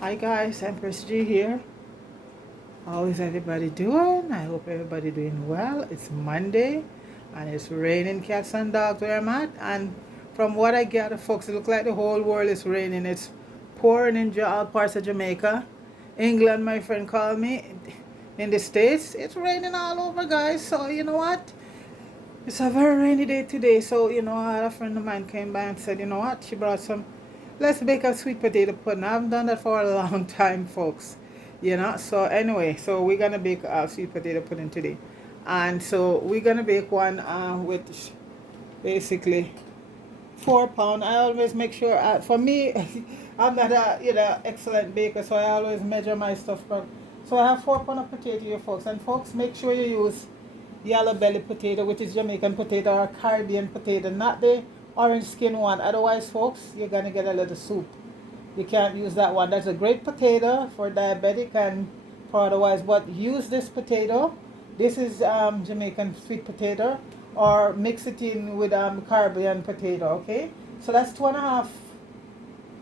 Hi guys, Empress G here. How is everybody doing? I hope everybody doing well. It's Monday and it's raining cats and dogs where I'm at. And from what I gather, folks, it looks like the whole world is raining. It's pouring in all parts of Jamaica. England, my friend called me. In the States, it's raining all over, guys. So you know what? It's a very rainy day today. So, I had a friend of mine came by and said, you know what? She brought some, let's bake a sweet potato pudding. I haven't done that for a long time, folks. So anyway, so we're going to bake a sweet potato pudding today. And so we're going to bake one with basically 4 pound. I always make sure, for me, I'm not a, excellent baker, so I always measure my stuff. So I have 4 pound of potato here, folks. And folks, make sure you use yellow belly potato, which is Jamaican potato or Caribbean potato, not the orange skin one. Otherwise, folks, you're gonna get a little soup. You can't use that one. That's a great potato for diabetic and for otherwise. But use this potato. This is Jamaican sweet potato, or mix it in with Caribbean potato. Okay, so that's 2.5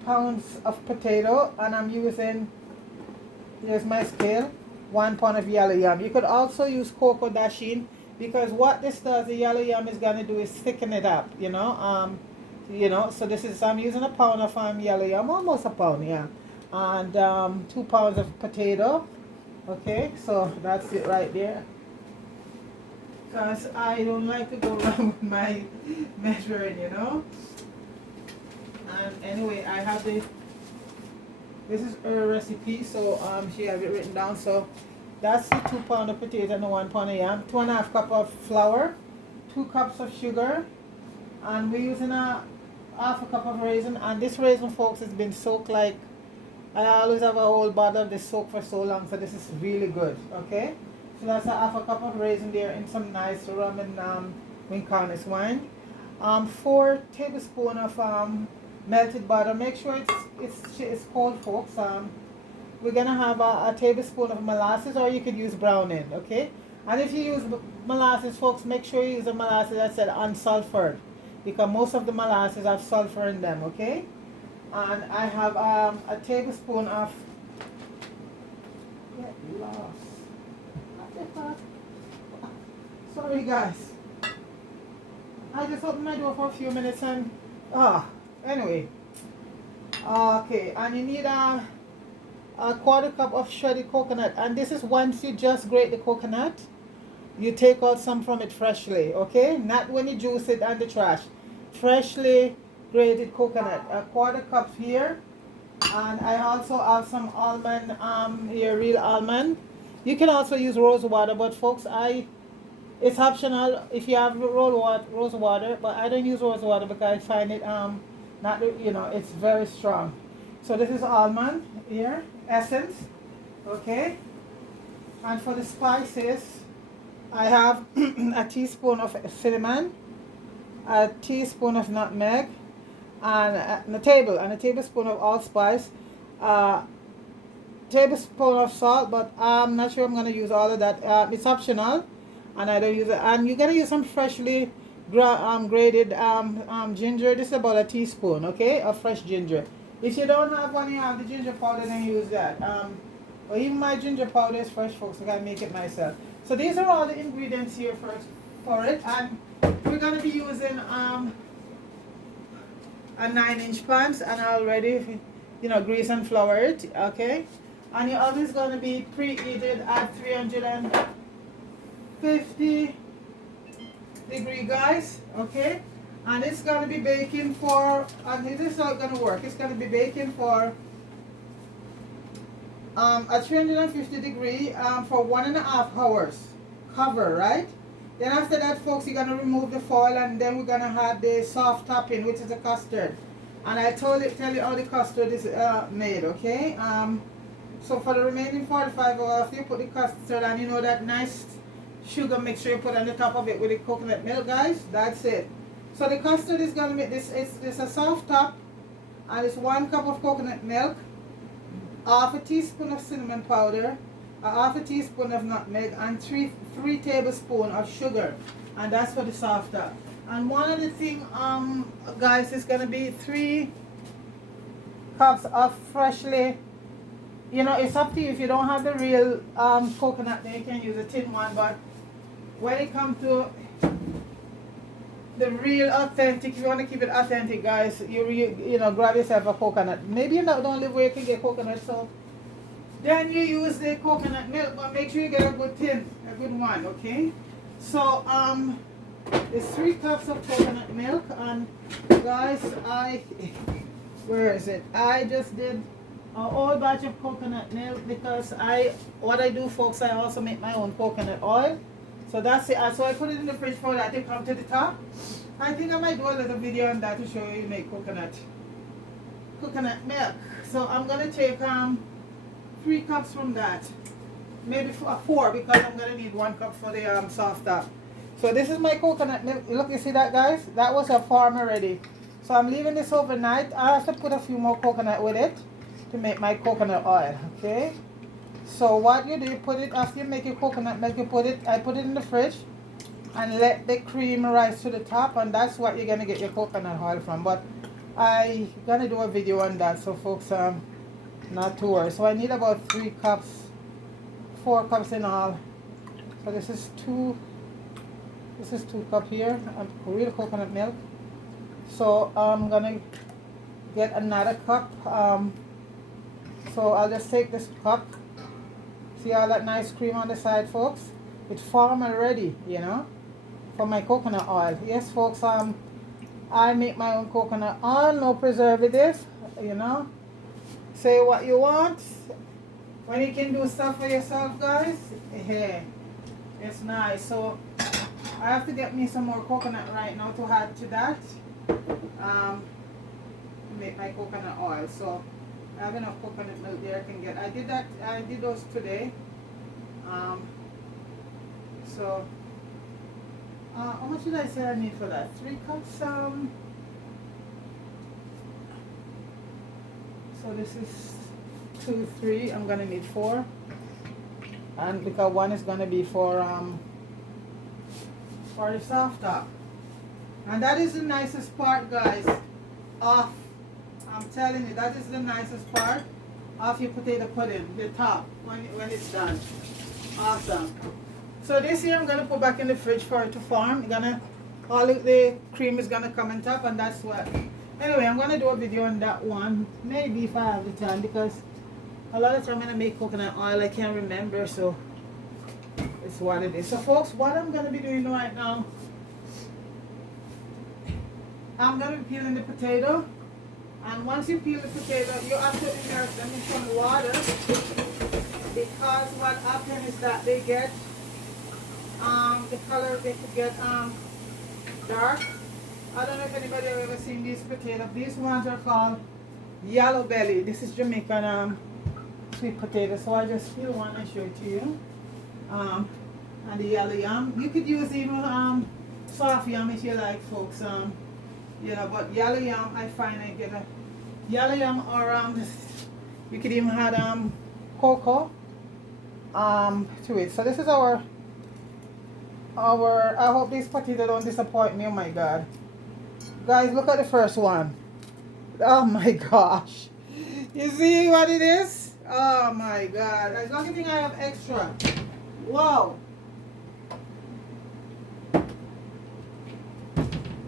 pounds of potato, and I'm using, here's my scale, 1 pound of yellow yam. You could also use cocoa Dasheen, because what this does, the yellow yam is gonna do is thicken it up. So this is, I'm using a pound of yellow yam, almost a pound, yeah, and 2 pounds of potato. Okay, so that's it right there. Because I don't like to go wrong with my measuring. And anyway, I have this is her recipe, so she has it written down. So that's the 2 pound of potato and the 1 pound of yam, 2.5 cup of flour, 2 cups of sugar, and we're using a half a cup of raisin. And this raisin, folks, has been soaked like, I always have a whole bottle of this soaked for so long, so this is really good. Okay, so that's a half a cup of raisin there in some nice rum and Wincarnes wine. 4 tablespoons of melted butter. Make sure it's cold, folks. We're gonna have a tablespoon of molasses, or you could use browning. Okay, and if you use molasses, folks, make sure you use a molasses that said unsulfured, because most of the molasses have sulfur in them. Okay, and I have a tablespoon of, get lost. Sorry guys, I just opened my door for a few minutes and anyway. Okay, and you need a quarter cup of shredded coconut, and this is once you just grate the coconut, you take out some from it freshly. Okay, not when you juice it and the trash. Freshly grated coconut, a quarter cup here. And I also have some almond here, real almond. You can also use rose water, but folks, it's optional if you have rose water, but I don't use rose water because I find it not, it's very strong. So this is almond here, essence. Okay, and for the spices, I have a teaspoon of cinnamon, a teaspoon of nutmeg, and a tablespoon of allspice, tablespoon of salt, but I'm not sure I'm going to use all of that. It's optional, and I don't use it. And you're going to use some freshly grated ginger. This is about a teaspoon, okay, of fresh ginger. If you don't have one, you have the ginger powder, then use that. Or even my ginger powder is fresh, folks. I gotta make it myself. So these are all the ingredients here for it, and we're gonna be using a 9-inch pans, and I already, grease and flour it. Okay, and your oven is gonna be preheated at 350 degree, guys. Okay, and it's gonna be baking for, and this is how it's gonna work. It's gonna be baking for at 350 degree for 1.5 hours. Cover, right? Then after that, folks, you're gonna remove the foil, and then we're gonna have the soft topping, which is the custard. And I tell you how the custard is made. Okay. So for the remaining 45 hours, you put the custard, and that nice sugar mixture you put on the top of it with the coconut milk, guys. That's it. So the custard is gonna make this. It's a soft top, and it's 1 cup of coconut milk, half a teaspoon of cinnamon powder, a half a teaspoon of nutmeg, and 3 tablespoons of sugar, and that's for the soft top. And one other thing, guys, is gonna be 3 cups of freshly You know, it's up to you. If you don't have the real coconut, then you can use a tin one. But when it comes to the real authentic, if you want to keep it authentic, guys, you know, grab yourself a coconut. Maybe you don't live where you can get coconut, so then you use the coconut milk, but make sure you get a good tin, a good one, okay? So it's 3 cups of coconut milk, and guys, where is it? I just did a whole batch of coconut milk because what I do, folks, I also make my own coconut oil. So that's it. So I put it in the fridge for that to come to the top. I think I might do a little video on that to show you make coconut milk. So I'm gonna take 3 cups from that, maybe 4 because I'm gonna need 1 cup for the soft top. So this is my coconut milk. Look, you see that, guys? That was a farm already. So I'm leaving this overnight. I have to put a few more coconut with it to make my coconut oil. Okay. So what you do, you put it after you make your coconut milk. I put it in the fridge and let the cream rise to the top, and that's what you're gonna get your coconut oil from. But I gonna do a video on that, so folks, not to worry. So I need about 3 cups, 4 cups in all. So this is 2 cups here, real coconut milk. So I'm gonna get another cup. So I'll just take this cup. See all that nice cream on the side, folks? It's formed already, you know, for my coconut oil. Yes, folks, I make my own coconut oil, no preservatives, you know. Say what you want. When you can do stuff for yourself, guys, hey, it's nice. So I have to get me some more coconut right now to add to that. To make my coconut oil. So I have enough coconut milk there I can get. I did those today. So how much did I say I need for that? 3 cups. So this is 2, 3. I'm gonna need 4, and because 1 is gonna be for the soft top. And that is the nicest part, guys, of, I'm telling you, that is the nicest part of your potato pudding, the top, when it's done. Awesome. So this here I'm going to put back in the fridge for it to form. All of the cream is going to come on top, and that's what. Anyway, I'm going to do a video on that one, maybe if I have the time, because a lot of time when I make coconut oil, I can't remember, so it's what it is. So folks, what I'm going to be doing right now, I'm going to be peeling the potato. And once you peel the potato, you have to immerse them in some water, because what happens is that they get the color, they could get dark. I don't know if anybody have ever seen these potatoes. These ones are called yellow belly. This is Jamaican sweet potato. So I just peel one and show it to you. And the yellow yam. You could use even soft yam if you like, folks. You know, but yellow yam, I find I get a yellow yam, or you could even add coco to it. So this is our I hope this potato don't disappoint me. Oh my god, guys, look at the first one. Oh my gosh, you see what it is? Oh my god, as long as I have extra. Wow.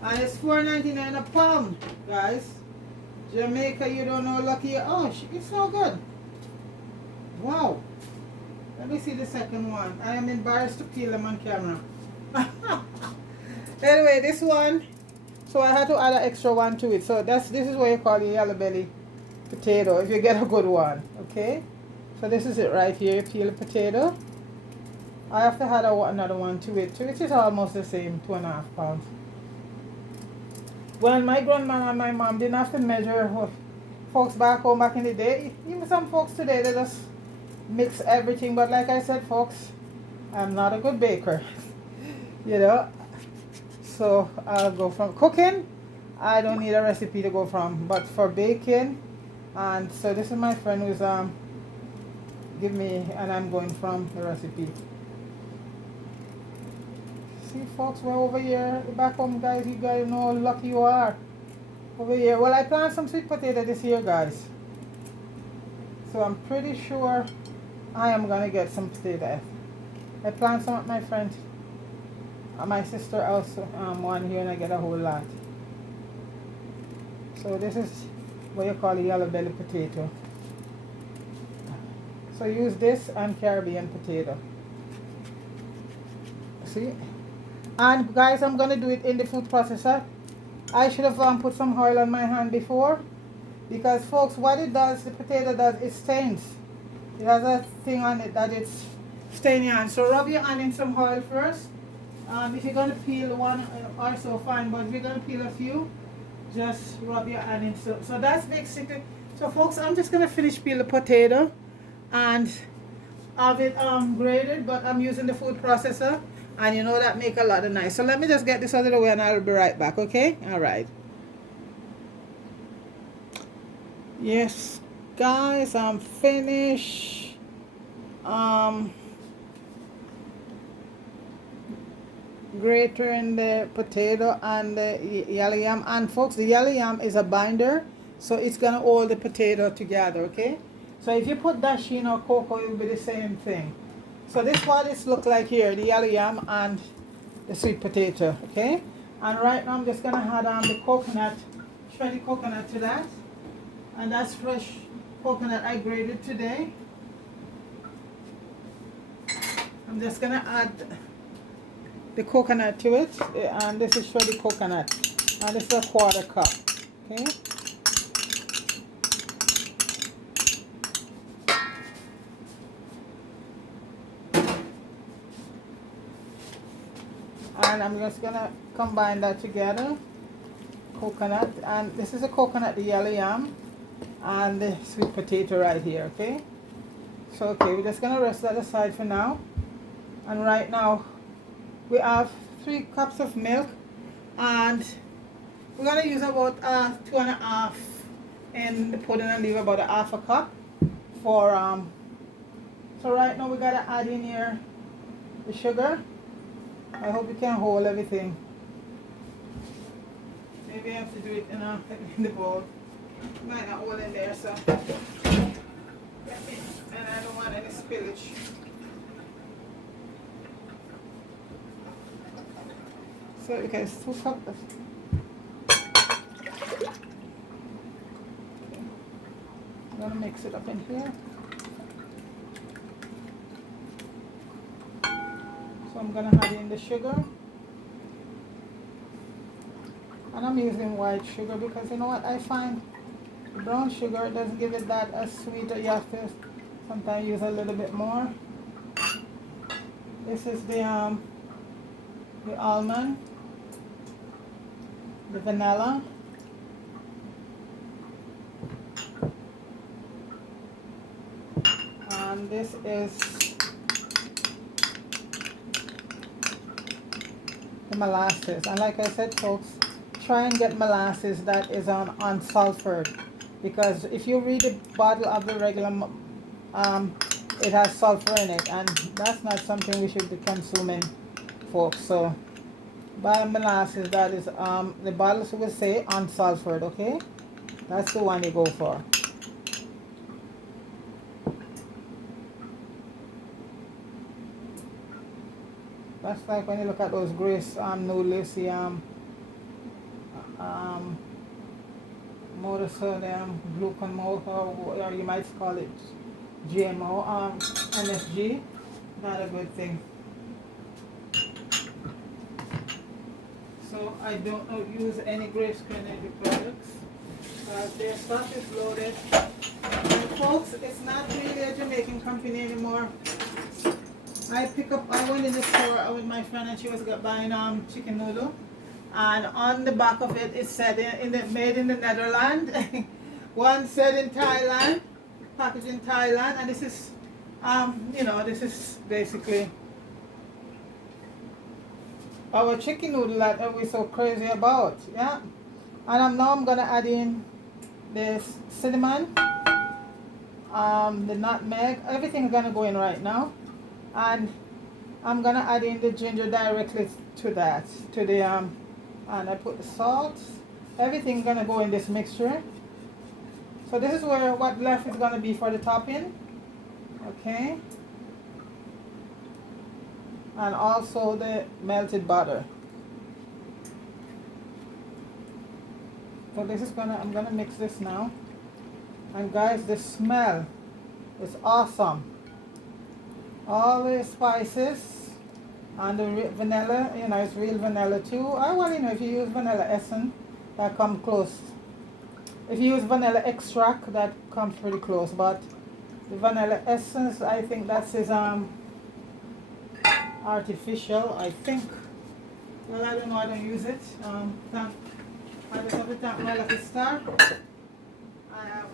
And it's $4.99 a pound, guys. Jamaica, you don't know, lucky. Oh, it's so good. Wow. Let me see the second one. I am embarrassed to peel them on camera. Anyway, this one, so I had to add an extra one to it. So this is what you call the yellow belly potato, if you get a good one. Okay. So this is it right here. You peel a potato. I have to add another one to it. Which is almost the same, 2.5 pounds. When my grandma and my mom didn't have to measure, folks back home back in the day, even some folks today, they just mix everything. But like I said, folks, I'm not a good baker, you know. So I'll go from cooking. I don't need a recipe to go from, but for baking, and so this is my friend who's give me, and I'm going from the recipe. See, folks, we're over here back home, guys. You guys know how lucky you are over here. Well, I planted some sweet potato this year, guys. So I'm pretty sure I am gonna get some potatoes. I plant some at my friend, my sister also one here, and I get a whole lot. So this is what you call a yellow belly potato. So use this and Caribbean potato. See? And guys, I'm gonna do it in the food processor. I should have put some oil on my hand before, because folks, what it does, the potato does, it stains. It has a thing on it that it's staining your hand. So rub your hand in some oil first. If you're gonna peel one or so, fine, but if you're gonna peel a few, just rub your hand in. So that's basically. So folks, I'm just gonna finish peel the potato and have it grated, but I'm using the food processor, and you know that make a lot of noise. So let me just get this out of the way and I'll be right back, okay? All right. Yes, guys, I'm finished. Grating the potato and the yellow yam. And folks, the yellow yam is a binder, so it's gonna hold the potato together, okay? So if you put Dasheen or coco, it will be the same thing. So this is what it looks like here, the yellow yam and the sweet potato, okay? And right now I'm just gonna add the coconut, shredded coconut to that. And that's fresh coconut I grated today. I'm just gonna add the coconut to it, and this is shredded coconut, and this is a 1/4 cup, okay? And I'm just gonna combine that together, coconut, and this is a coconut, the yellow yam, and the sweet potato right here, okay? So okay, we're just gonna rest that aside for now. And right now we have 3 cups of milk, and we're gonna use about 2.5 in the pudding and leave about 1/2 cup for so right now we gotta add in here the sugar. I hope you can hold everything. Maybe I have to do it in the bowl. Might not hold in there, so and I don't want any spillage. So okay, it's 2 cups. I'm gonna mix it up in here. So I'm gonna add in the sugar. And I'm using white sugar because you know what, I find brown sugar doesn't give it that as sweet. You have to sometimes use a little bit more. This is the almond, the vanilla, and this is the molasses. And like I said, folks, try and get molasses that is unsulfured, because if you read the bottle of the regular it has sulfur in it, and that's not something we should be consuming, folks. So buy molasses that is the bottles will say unsulfured, okay? That's the one you go for. That's like when you look at those Grace noodles, the monosodium glucose, or you might call it GMO, MSG. Not a good thing. So I don't use any Grace Grenade products. Their stuff is loaded. And folks, it's not really a Jamaican company anymore. I went in the store with my friend, and she was buying chicken noodle, and on the back of it, it said made in the Netherlands. One said in Thailand, packaged in Thailand, and this is you know, this is basically our chicken noodle that we're so crazy about, yeah. And now I'm gonna add in this cinnamon, the nutmeg. Everything's gonna go in right now. And I'm gonna add in the ginger directly to that, to the and I put the salt. Everything's gonna go in this mixture. So this is where what left is going to be for the topping. Okay. And also the melted butter. So this is I'm gonna mix this now. And guys, the smell is awesome. All the spices and the vanilla, you know, it's real vanilla too. Well, you know, if you use vanilla essence, that comes close. If you use vanilla extract, that comes pretty close. But the vanilla essence, I think that's his artificial, I think. Well, I don't know, I don't use it. I just have to thank my lucky star. I have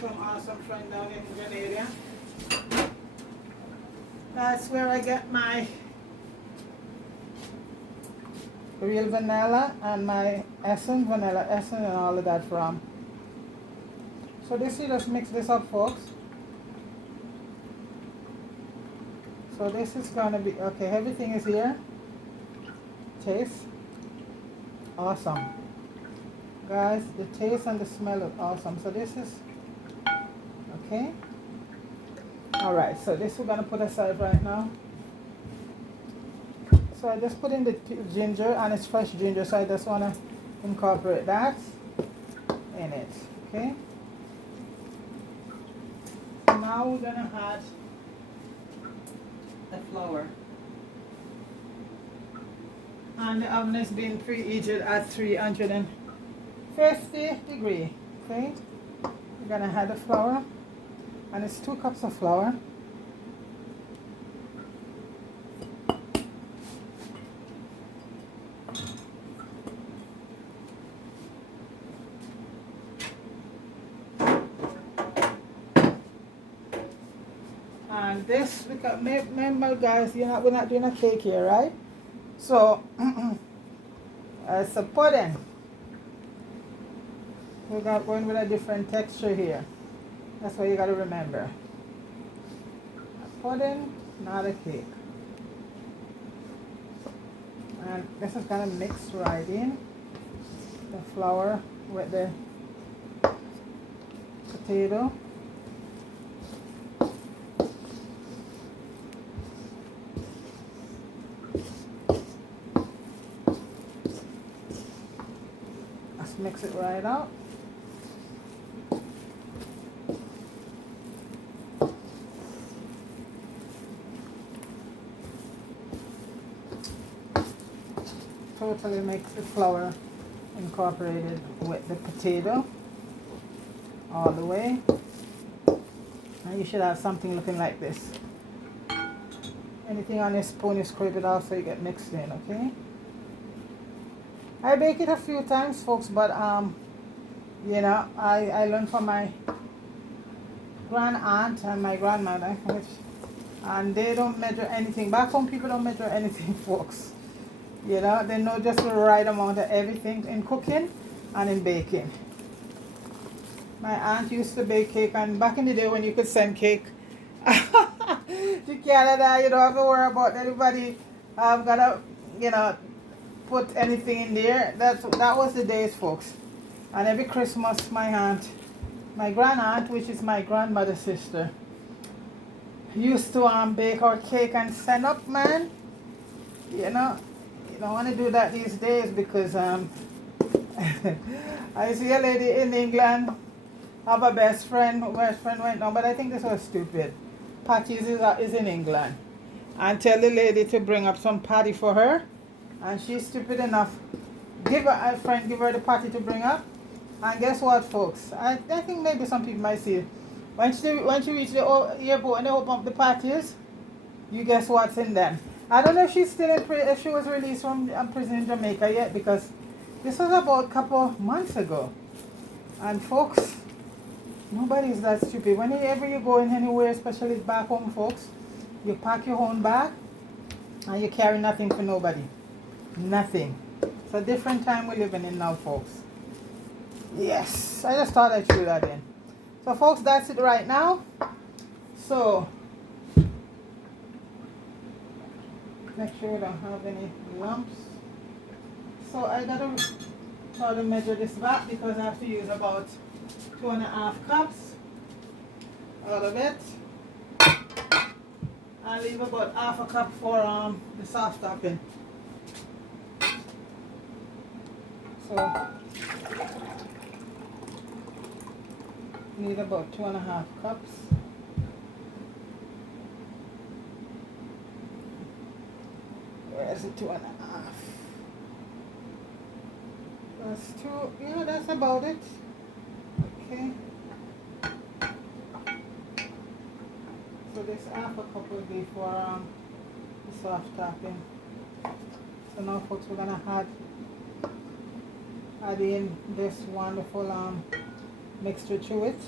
some awesome friend down in Jamaican. That's where I get my real vanilla and my essence, vanilla essence and all of that from. So this, you just mix this up, folks. So this is gonna be, okay, everything is here. Taste. Awesome. Guys, the taste and the smell is awesome. So this is, okay. Alright, so this we're gonna put aside right now. So I just put in the ginger, and it's fresh ginger, so I just wanna incorporate that in it, okay. Now we're gonna add the flour. And the oven is being preheated at 350 degrees. Okay, we're gonna add the flour, and it's 2 cups of flour. And this, because remember guys, we're not doing a cake here, right? So it's a pudding. We got going with a different texture here. That's what you got to remember. A pudding, not a cake. And this is gonna mix right in the flour with the potato. Mix it right out. Totally makes the flour incorporated with the potato all the way. And you should have something looking like this. Anything on your spoon, you scrape it off so you get mixed in, okay? I bake it a few times, folks, but you know, I learned from my grand aunt and my grandmother, and they don't measure anything. Back home, people don't measure anything, folks. You know, they know just the right amount of everything in cooking and in baking. My aunt used to bake cake, and back in the day when you could send cake to Canada, you don't have to worry about anybody gonna, you know, put anything in there. That was the days, folks. And every Christmas, my grand aunt, which is my grandmother's sister, used to bake our cake and send up, man. You know, you don't want to do that these days because I see a lady in England have a best friend. Her best friend went down, but I think this was stupid. Patty's is in England, and tell the lady to bring up some patty for her. And she's stupid enough, give her the patty to bring up. And guess what, folks? I think maybe some people might see it. When she reached the airport and they open up the patties, you guess what's in them. I don't know if she's still in prison, if she was released from prison in Jamaica yet, because this was about a couple months ago. And folks, nobody's that stupid. Whenever you go in anywhere, especially back home, folks, you pack your own bag and you carry nothing for nobody. Nothing. It's a different time we're living in now, folks. Yes, I just thought I threw that in. So folks, that's it right now. So make sure we don't have any lumps. So I gotta try to measure this back because I have to use about 2.5 cups out of it. I leave about half a cup for the soft topping. So need about 2.5 cups. Where's the 2.5? That's 2. Yeah, that's about it. Okay. So this half a cup will be for the soft topping. So now, folks, we're gonna add in this wonderful mixture to it.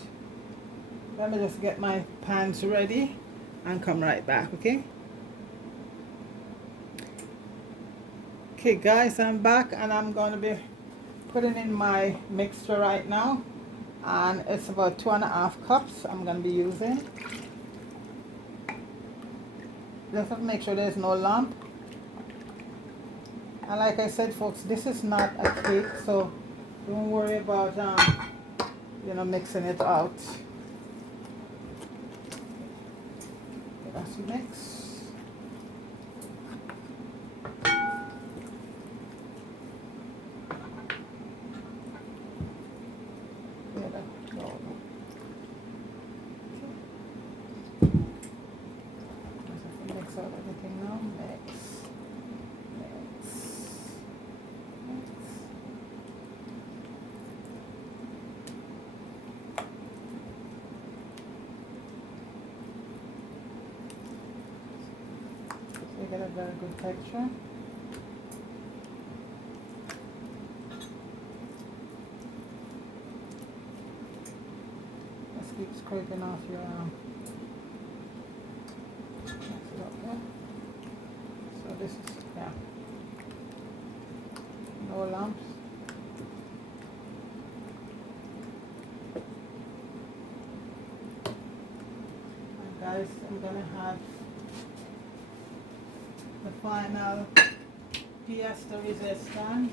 Let me just get my pans ready and come right back. Okay. Okay, guys, I'm back and I'm gonna be putting in my mixture right now, and it's about 2.5 cups I'm gonna be using. Just have to make sure there's no lump. And like I said, folks, this is not a cake, so don't worry about mixing it out. That's mix. Mix out everything now. Mix. So you get a very good texture. Just keep scraping off your so this is, yeah, no lumps. And guys, I'm gonna have the final pièce de résistance,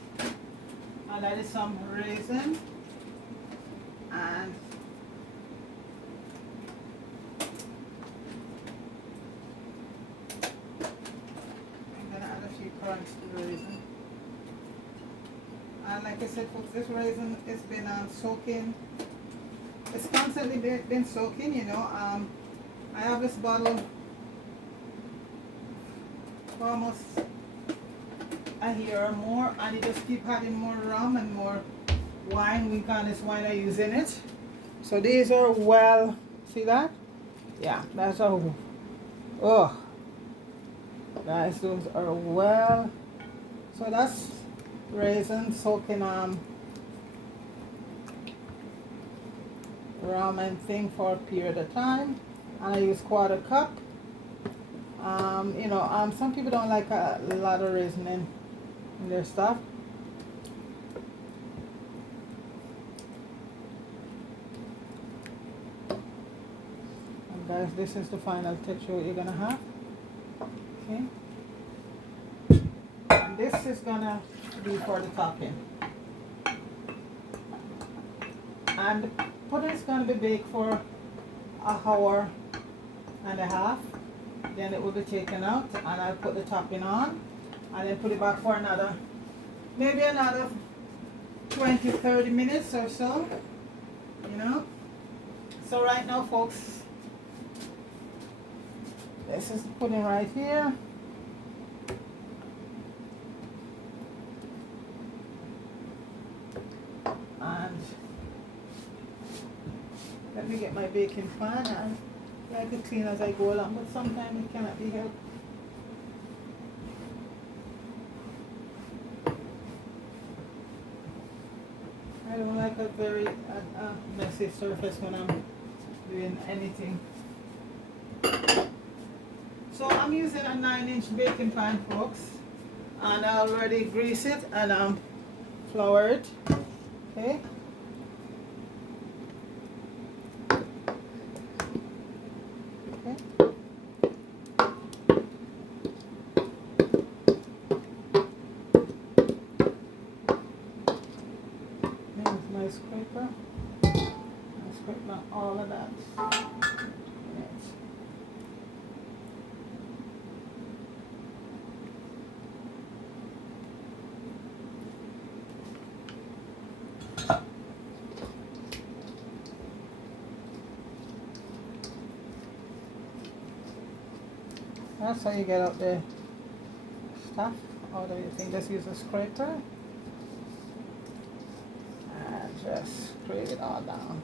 and that is some raisin and crunch to the raisin. And like I said, folks, this raisin has been soaking. It's constantly been soaking, you know. I have this bottle for almost a year or more, and it just keep adding more rum and more wine. We call this wine I use in it. So these are well, see that? Yeah, that's a, oh. Guys, those are well, so that's raisin soaking rum and thing for a period of time, and I use 1/4 cup. Some people don't like a lot of raisin in their stuff. And guys, this is the final texture you're gonna have. Okay. And this is gonna be for the topping. And the pudding is gonna be baked for 1.5 hours. Then it will be taken out, and I'll put the topping on, and then put it back for maybe another 20-30 minutes or so. You know. So right now, folks, this is the pudding right here. And let me get my baking pan. I like to clean as I go along, but sometimes it cannot be helped. I don't like a very messy surface when I'm doing anything. So I'm using a 9-inch baking pan, folks, and I already grease it and flour it. Okay. Okay. There's my scraper. put not all of that. Yes. That's how you get out the stuff out of your thing. Just use a scraper and just scrape it all down.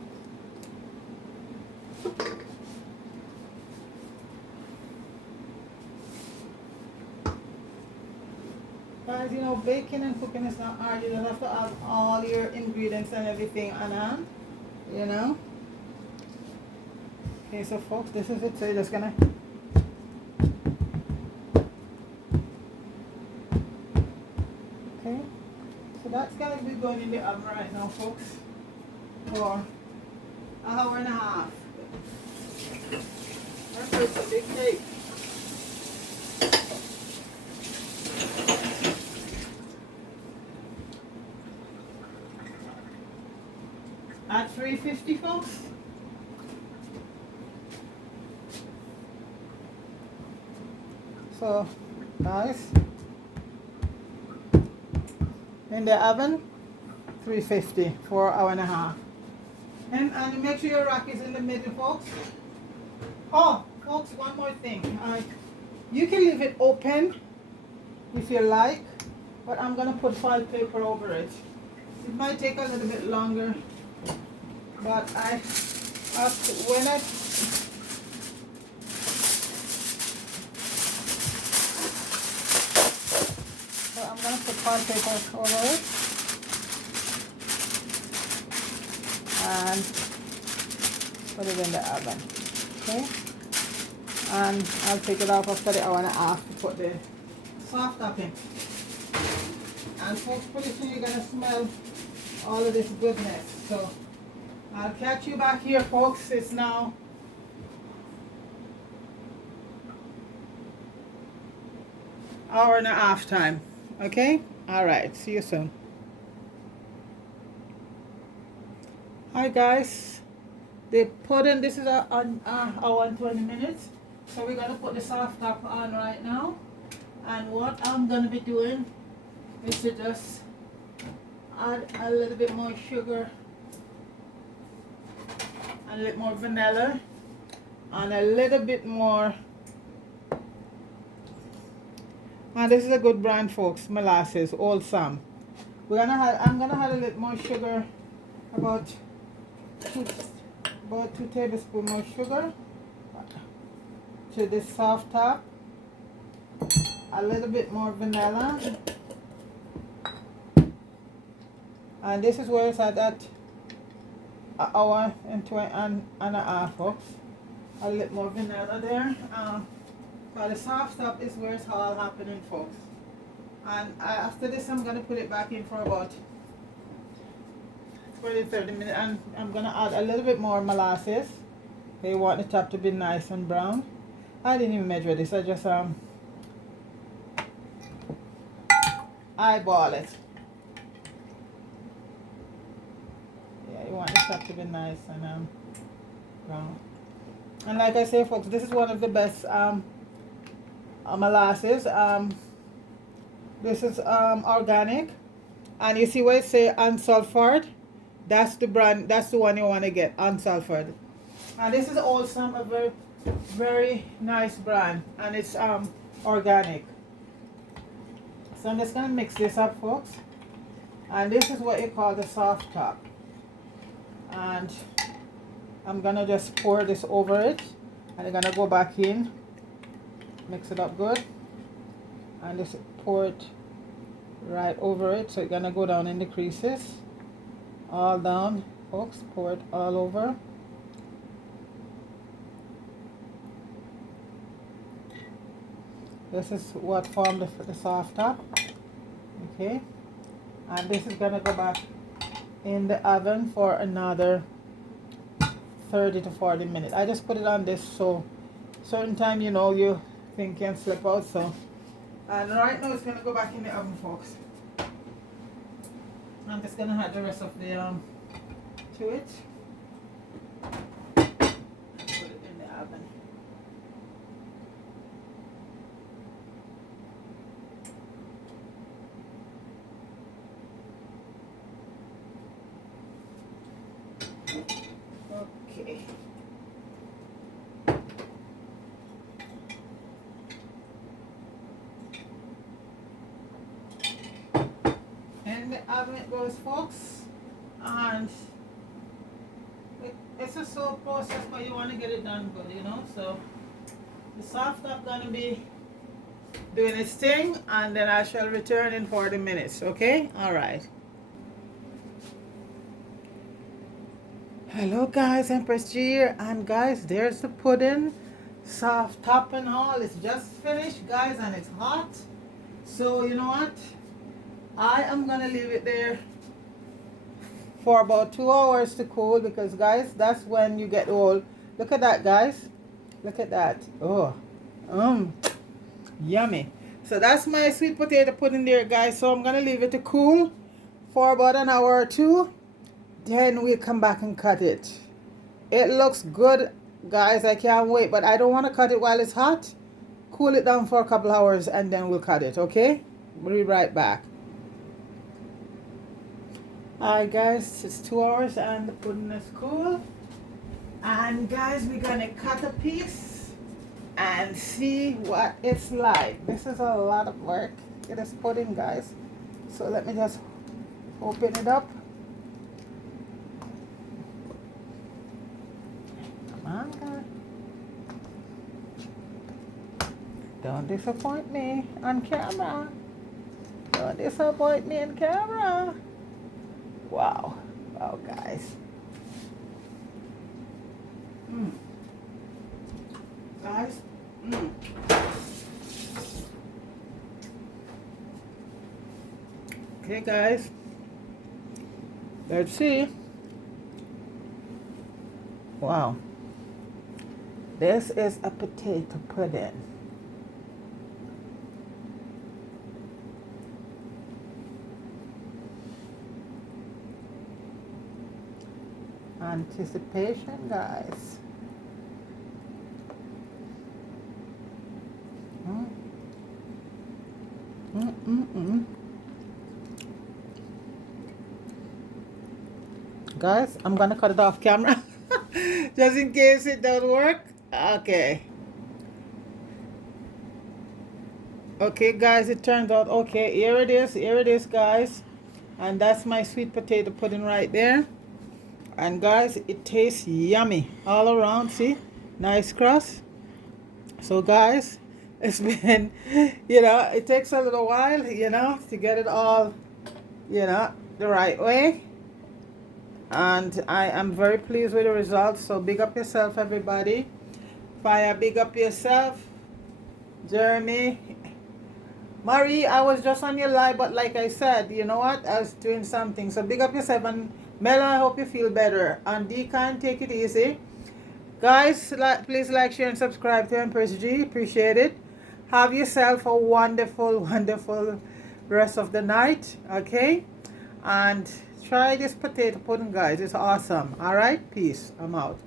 Guys, you know, baking and cooking is not hard. You don't have to add all your ingredients and everything on hand, you know. Okay, so folks, this is it. So you're just gonna so that's gonna be going in the oven right now, folks, for an hour and a half. That's a big cake. At 350, folks. So, guys, in the oven, 350 for an hour and a half. And make sure your rack is in the middle, folks. Oh, folks, one more thing. You can leave it open if you like, but I'm gonna put foil paper over it. It might take a little bit longer, but so I'm gonna put foil paper over it and put it in the oven. Okay, and I'll take it off after the hour and a half to put the soft top in. And folks, pretty soon you're gonna smell all of this goodness. So I'll catch you back here, folks. It's now hour and a half time. Okay, all right, see you soon. Hi guys, the pudding, this is our 120 minutes, so we're going to put the soft top on right now. And what I'm going to be doing is to just add a little bit more sugar, a little more vanilla, and a little bit more, and this is a good brand, folks, molasses, Old Sam. I'm gonna add a little more sugar, about 2 tablespoons more sugar to this soft top, a little bit more vanilla, and this is where it's at an hour and a half, folks. A little more vanilla there. But the soft top is where it's all happening, folks. And after this, I'm gonna put it back in for about 30 minutes, and I'm gonna add a little bit more molasses. Okay, you want the top to be nice and brown. I didn't even measure this. I just eyeball it. Yeah, you want the top to be nice and brown. And like I say, folks, this is one of the best molasses. This is organic, and you see where it say unsulfured. That's the brand. That's the one you want to get, unsulfured. And this is also a very, very nice brand, and it's organic. So I'm just gonna mix this up, folks. And this is what you call the soft top. And I'm gonna just pour this over it, and I'm gonna go back in, mix it up good, and just pour it right over it. So it's gonna go down in the creases, all down, folks. Pour it all over. This is what formed the soft top. Okay, and this is gonna go back in the oven for another 30 to 40 minutes. I just put it on this so certain time, you know, you think can slip out. So, and right now it's gonna go back in the oven, folks. I'm just gonna add the rest of the to it. get having it goes, folks. And it's a slow process, but you want to get it done good, you know. So the soft top gonna be doing its thing, and then I shall return in 40 minutes. Okay, all right. Hello guys, Empress G here, and guys, there's the pudding, soft top and all. It's just finished, guys, and it's hot. So you know what, I am gonna leave it there for about 2 hours to cool, because guys, that's when you get old. Look at that, guys, look at that. Oh, yummy. So that's my sweet potato pudding there, guys. So I'm gonna leave it to cool for about an hour or two. Then we'll come back and cut it. It looks good, guys. I can't wait, but I don't want to cut it while it's hot. Cool it down for a couple hours and then we'll cut it, okay? We'll be right back. Alright guys, it's 2 hours and the pudding is cool. And guys, we're gonna cut a piece and see what it's like. This is a lot of work. It is pudding, guys. So let me just open it up. Don't disappoint me on camera. Don't disappoint me on camera. Wow. Wow, guys. Guys. Okay, guys. Let's see. Wow. This is a potato pudding. Anticipation, guys. Guys, I'm gonna cut it off camera just in case it don't work. Okay. Okay, guys, it turns out okay. Here it is, guys, and that's my sweet potato pudding right there. And guys, it tastes yummy all around. See, nice crust. So guys, it's been, you know, it takes a little while, you know, to get it all, you know, the right way. And I am very pleased with the results. So big up yourself, everybody. Fire, big up yourself. Jeremy, Marie, I was just on your live, but like I said, you know what, I was doing something. So big up yourself. And Mel, I hope you feel better. And Deacon, take it easy. Guys, please like, share, and subscribe to Empress G. Appreciate it. Have yourself a wonderful, wonderful rest of the night. Okay? And try this potato pudding, guys. It's awesome. Alright? Peace. I'm out.